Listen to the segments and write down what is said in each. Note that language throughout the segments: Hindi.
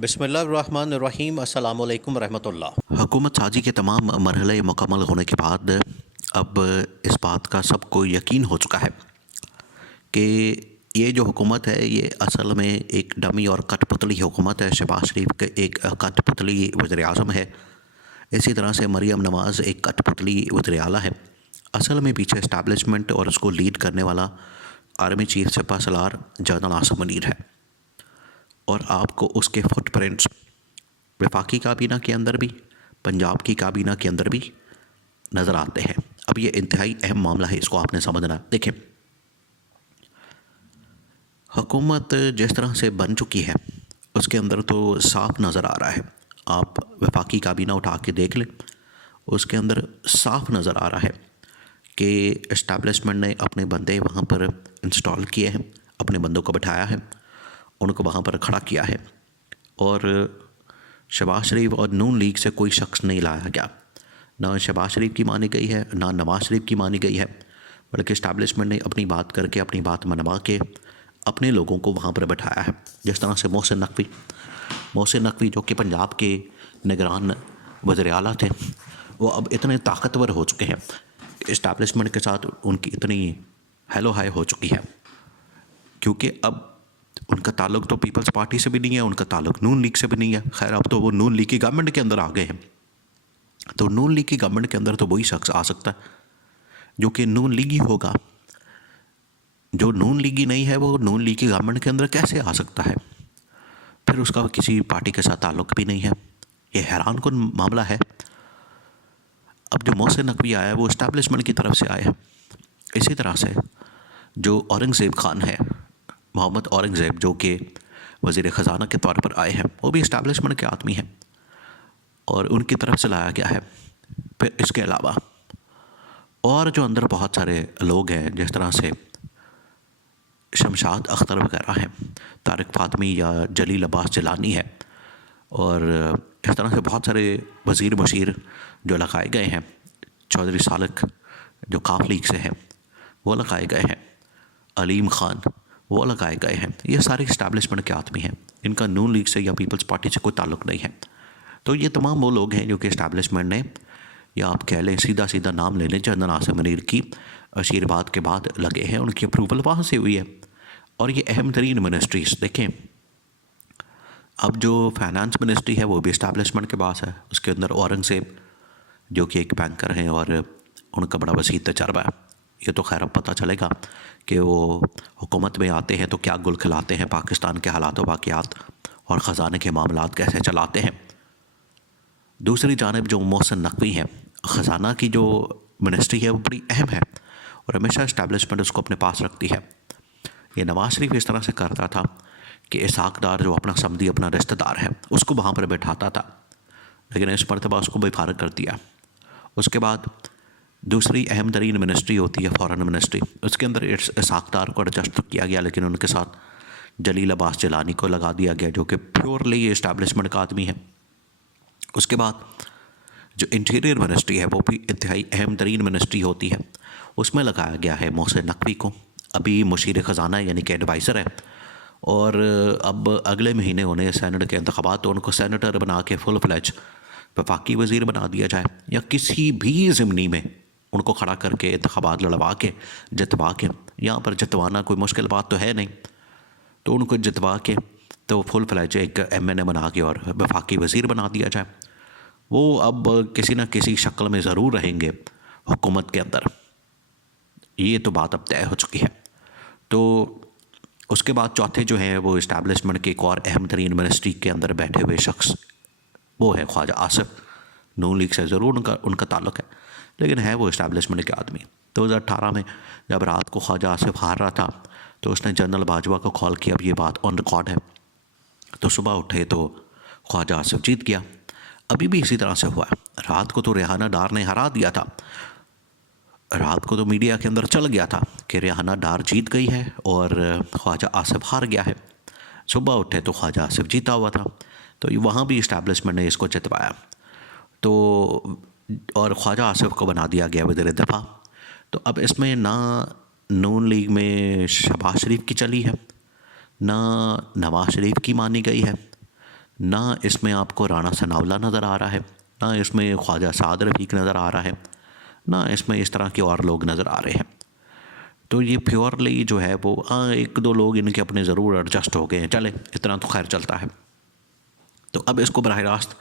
बिस्मिल्लाहिर्रहमानिर्रहीम अस्सलामु अलैकुम रहमतुल्लाह। हुकूमत साजी के तमाम मरहले मुकम्मल होने के बाद अब इस बात का सबको यकीन हो चुका है कि ये जो हुकूमत है ये असल में एक डमी और कठपुतली हुकूमत है। शहबाज शरीफ के एक कठपुतली वज़ीर आज़म है। इसी तरह से मरीम नवाज़ एक कठपुतली वज़ीर आला है। असल में पीछे इस्टेब्लिशमेंट और उसको लीड करने वाला आर्मी चीफ सिपा सलार जनरल आसिम मुनीर है। और आपको उसके फुटप्रिंट्स वफाकी काबीना के अंदर भी, पंजाब की काबीना के अंदर भी नज़र आते हैं। अब ये इंतहाई अहम मामला है, इसको आपने समझना। देखें, हुकूमत जिस तरह से बन चुकी है उसके अंदर तो साफ नज़र आ रहा है। आप वफाकी काबीना उठा के देख लें, उसके अंदर साफ नज़र आ रहा है कि इस्टेब्लिशमेंट ने अपने बंदे वहाँ पर इंस्टॉल किए हैं, अपने बंदों को बिठाया है, उनको वहाँ पर खड़ा किया है। और शहबाज शरीफ और नून लीग से कोई शख्स नहीं लाया गया। ना शहबाज शरीफ की मानी गई है, ना नवाज़ शरीफ की मानी गई है, बल्कि इस्टेब्लिशमेंट ने अपनी बात करके, अपनी बात मनवा के अपने लोगों को वहाँ पर बैठाया है। जिस तरह से मोहसिन नकवी जो कि पंजाब के निगरान वज़ीर आला थे, वो अब इतने ताकतवर हो चुके हैं, इस्टेब्लिशमेंट के साथ उनकी इतनी हेलो हाय हो चुकी है, क्योंकि अब उनका ताल्लुक तो पीपल्स पार्टी से भी नहीं है, उनका ताल्लुक नून लीग से भी नहीं है। खैर, अब तो वो नून लीग की गवर्नमेंट के अंदर आ गए हैं, तो नून लीग की गवर्नमेंट के अंदर तो वही शख्स आ सकता है जो कि नून लीगी होगा। जो नून लीगी नहीं है वो नून लीग की गवर्नमेंट के अंदर कैसे आ सकता है? फिर उसका किसी पार्टी के साथ ताल्लुक भी नहीं है। ये हैरान कुन मामला है। अब जो मोहसिन नकवी आया है वो इस्टेब्लिशमेंट की तरफ से आया है। इसी तरह से जो औरंगज़ेब खान है, मोहम्मद औरंगज़ेब, जो कि वज़ीर ख़जाना के तौर पर आए हैं, वो भी इस्टेब्लिशमेंट के आदमी हैं और उनकी तरफ से लाया गया है। फिर इसके अलावा और जो अंदर बहुत सारे लोग हैं, जिस तरह से शमशाद अख्तर वगैरह हैं, तारिक फातमी या जलील अब्बास जिलानी है, और इस तरह से बहुत सारे वज़ीर मशीर जो लगाए गए हैं। चौधरी सालक जो काफ लीग से हैं वो लगाए गए हैं, अलीम ख़ान वो लगाए गए हैं। ये सारे इस्टेब्लिशमेंट के आदमी हैं, इनका नून लीग से या पीपल्स पार्टी से कोई ताल्लुक़ नहीं है। तो ये तमाम वो लोग हैं जो कि इस्टेब्लिशमेंट ने, या आप कह लें सीधा नाम ले लें, जनरल आसिम मुनीर की आशीर्वाद के बाद लगे हैं, उनकी अप्रूवल वहाँ से हुई है। और ये अहम तरीन मिनिस्ट्रीज़ देखें, अब जो फाइनेंस मिनिस्ट्री है वो भी इस्टेब्लिशमेंट के पास है। उसके अंदर औरंगज़ेब जो कि एक बैंकर हैं और उनका बड़ा वसी तजर्बा है। ये तो खैर अब पता चलेगा कि वो हुकूमत में आते हैं तो क्या गुल खिलाते हैं, पाकिस्तान के हालात व वाक़यात और ख़जाने के मामलात कैसे चलाते हैं। दूसरी जानिब जो मोहसिन नकवी हैं, ख़जाना की जो मिनिस्ट्री है वो बड़ी अहम है और हमेशा इस्टेब्लिशमेंट उसको अपने पास रखती है। ये नवाज़ शरीफ इस तरह से करता था कि इसहाक़ डार जो अपना समधी, अपना रिश्तेदार है, उसको वहाँ पर बैठाता था, लेकिन इस मरतबा उसको बेफारग कर दिया। उसके बाद दूसरी अहम तरीन मिनिस्ट्री होती है फ़ॉरेन मिनिस्ट्री, उसके अंदर इसहाक़ डार को एडजस्ट तो किया गया, लेकिन उनके साथ जलील अब्बास जिलानी को लगा दिया गया जो कि प्योरली इस्टेब्लिशमेंट का आदमी है। उसके बाद जो इंटीरियर मिनिस्ट्री है वो भी इंतहाई अहम तरीन मिनिस्ट्री होती है, उसमें लगाया गया है मोहसिन नकवी को। अभी मुशीर ख़जाना यानी कि एडवाइज़र है, और अब अगले महीने होने सेनेट के इंतख़ाबात, तो उनको सेनेटर बना के फुल फ्लैज वफाकी वज़ीर बना दिया जाए, या किसी भी ज़िमनी में उनको खड़ा करके इंतख़ाबात लड़वा के जितवा के, यहाँ पर जितवाना कोई मुश्किल बात तो है नहीं, तो उनको जितवा के तो फुल फ्लैज एक MNA बना के और वफाकी वज़ीर बना दिया जाए। वो अब किसी न किसी शक्ल में ज़रूर रहेंगे हुकूमत के अंदर, ये तो बात अब तय हो चुकी है। तो उसके बाद चौथे जो हैं वो इस्टेब्लिशमेंट के एक और अहम तरीन मिनिस्ट्री के अंदर बैठे हुए शख्स, वो है ख्वाजा आसिफ। नून लीग से ज़रूर उनका ताल्लुक़ है, लेकिन है वो इस्टेब्लिशमेंट के आदमी। 2018 में जब रात को ख्वाजा आसिफ हार रहा था तो उसने जनरल बाजवा को कॉल किया, अब ये बात ऑन रिकॉर्ड है। तो सुबह उठे तो ख्वाजा आसिफ जीत गया। अभी भी इसी तरह से हुआ। रात को तो रेहाना डार ने हरा दिया था, रात को तो मीडिया के अंदर चल गया था कि रेहाना डार जीत गई है और ख्वाजा आसिफ हार गया है। सुबह उठे तो ख्वाजा आसिफ जीता हुआ था, तो वहाँ भी इस्टेब्लिशमेंट ने इसको जितवाया, तो और ख्वाजा आसिफ को बना दिया गया वज़ीर दिफा। तो अब इसमें ना नून लीग में शहबाज शरीफ की चली है, ना नवाज़ शरीफ की मानी गई है, ना इसमें आपको राणा सनावला नज़र आ रहा है, ना इसमें ख्वाजा साद रफ़ीक नज़र आ रहा है, ना इसमें इस तरह के और लोग नज़र आ रहे हैं। तो ये प्योरली जो है वो एक दो लोग इनके अपने ज़रूर एडजस्ट हो गए हैं, चले इतना तो खैर चलता है। तो अब इसको बराह रास्त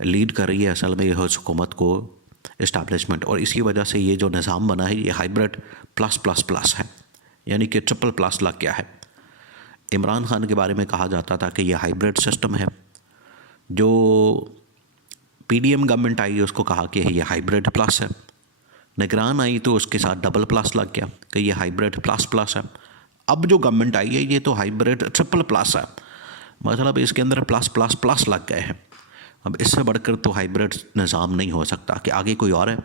लीड कर रही है असल में यह हुकूमत को इस्टेब्लिशमेंट, और इसी वजह से ये जो निज़ाम बना है ये हाइब्रिड प्लस प्लस प्लस है, यानी कि ट्रिपल प्लस लग गया है। इमरान खान के बारे में कहा जाता था कि ये हाइब्रिड सिस्टम है, जो पीडीएम गवर्नमेंट आई उसको कहा कि ये हाइब्रिड प्लस है, निगरान आई तो उसके साथ डबल प्लस लग गया कि ये हाइब्रिड प्लस प्लस है। अब जो गवर्नमेंट आई है ये तो हाइब्रिड ट्रिपल प्लस है, मतलब इसके अंदर प्लस प्लस प्लस लग गए हैं। अब इससे बढ़कर तो हाइब्रिड निज़ाम नहीं हो सकता कि आगे कोई और है,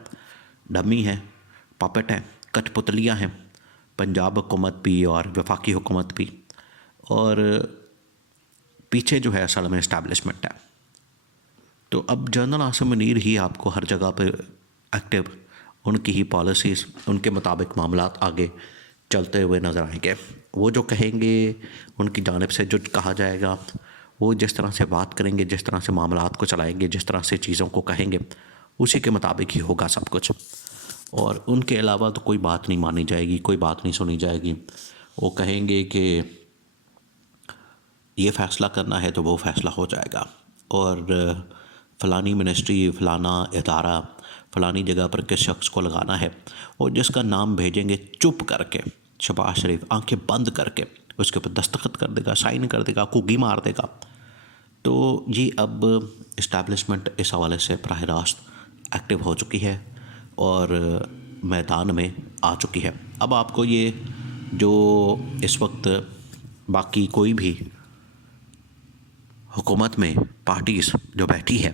डमी है, पपेट है, कठपुतलियाँ हैं, पंजाब हुकूमत भी और वफाकी हुकूमत भी, और पीछे जो है असल में इस्टेब्लिशमेंट है। तो अब जनरल आसिम मुनीर ही आपको हर जगह पे एक्टिव, उनकी ही पॉलिसीज़, उनके मुताबिक मामला आगे चलते हुए नज़र आएंगे। वो जो कहेंगे उनकी जानिब से जो कहा जाएगा, वो जिस तरह से बात करेंगे, जिस तरह से मामलात को चलाएंगे, जिस तरह से चीज़ों को कहेंगे, उसी के मुताबिक ही होगा सब कुछ, और उनके अलावा तो कोई बात नहीं मानी जाएगी, कोई बात नहीं सुनी जाएगी। वो कहेंगे कि ये फ़ैसला करना है तो वो फ़ैसला हो जाएगा, और फ़लानी मिनिस्ट्री, फ़लाना इदारा, फ़लानी जगह पर किस शख्स को लगाना है, और जिसका नाम भेजेंगे चुप करके शहबाज शरीफ आंखें बंद करके उसके ऊपर दस्तखत कर देगा, साइन कर देगा, कुगी मार देगा। तो ये अब इस्टेब्लिशमेंट इस हवाले से बराह रास्त एक्टिव हो चुकी है और मैदान में आ चुकी है। अब आपको ये जो इस वक्त बाकी कोई भी हुकूमत में पार्टीज़ जो बैठी है,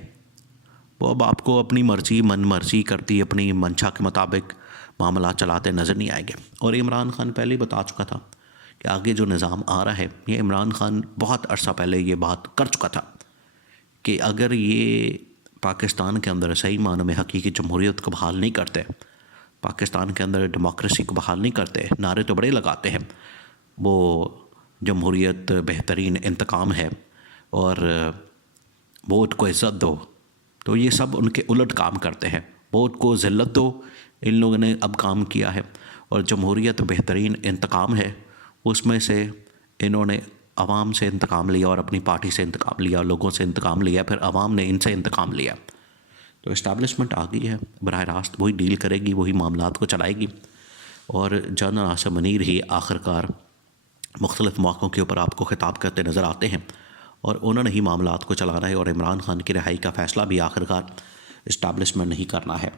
वो अब आपको अपनी मर्ज़ी, मन मर्ज़ी करती, अपनी मंशा के मुताबिक मामला चलाते नज़र नहीं आएंगे। और इमरान खान पहले ही बता चुका था कि आगे जो निज़ाम आ रहा है, ये इमरान खान बहुत अरसा पहले ये बात कर चुका था कि अगर ये पाकिस्तान के अंदर सही मानों में हकीकी जमहूरियत को बहाल नहीं करते, पाकिस्तान के अंदर डेमोक्रेसी को बहाल नहीं करते, नारे तो बड़े लगाते हैं, वो जमहूरियत बेहतरीन इंतकाम है और वोट को इज़्ज़त दो, तो ये सब उनके उलट काम करते हैं। वोट को ज़िल्लत दो, इन लोगों ने अब काम किया है, और जमहूरियत बेहतरीन इंतकाम है, उसमें से इन्होंने अवाम से इंतकाम लिया और अपनी पार्टी से इंतकाम लिया, लोगों से इंतकाम लिया, फिर अवाम ने इनसे इंतकाम लिया। तो इस्टेब्लिशमेंट आ गई है, बराह रास्त वही डील करेगी, वही मामलात को चलाएगी, और जनरल आसिम मुनीर ही आखिरकार मुख्तलिफ मौक़ों के ऊपर आपको खिताब करते नज़र आते हैं, और उन्होंने ही मामलात को चलाना है, और इमरान खान की रिहाई का फ़ैसला भी आखिरकार इस्टेब्लिशमेंट नहीं करना है।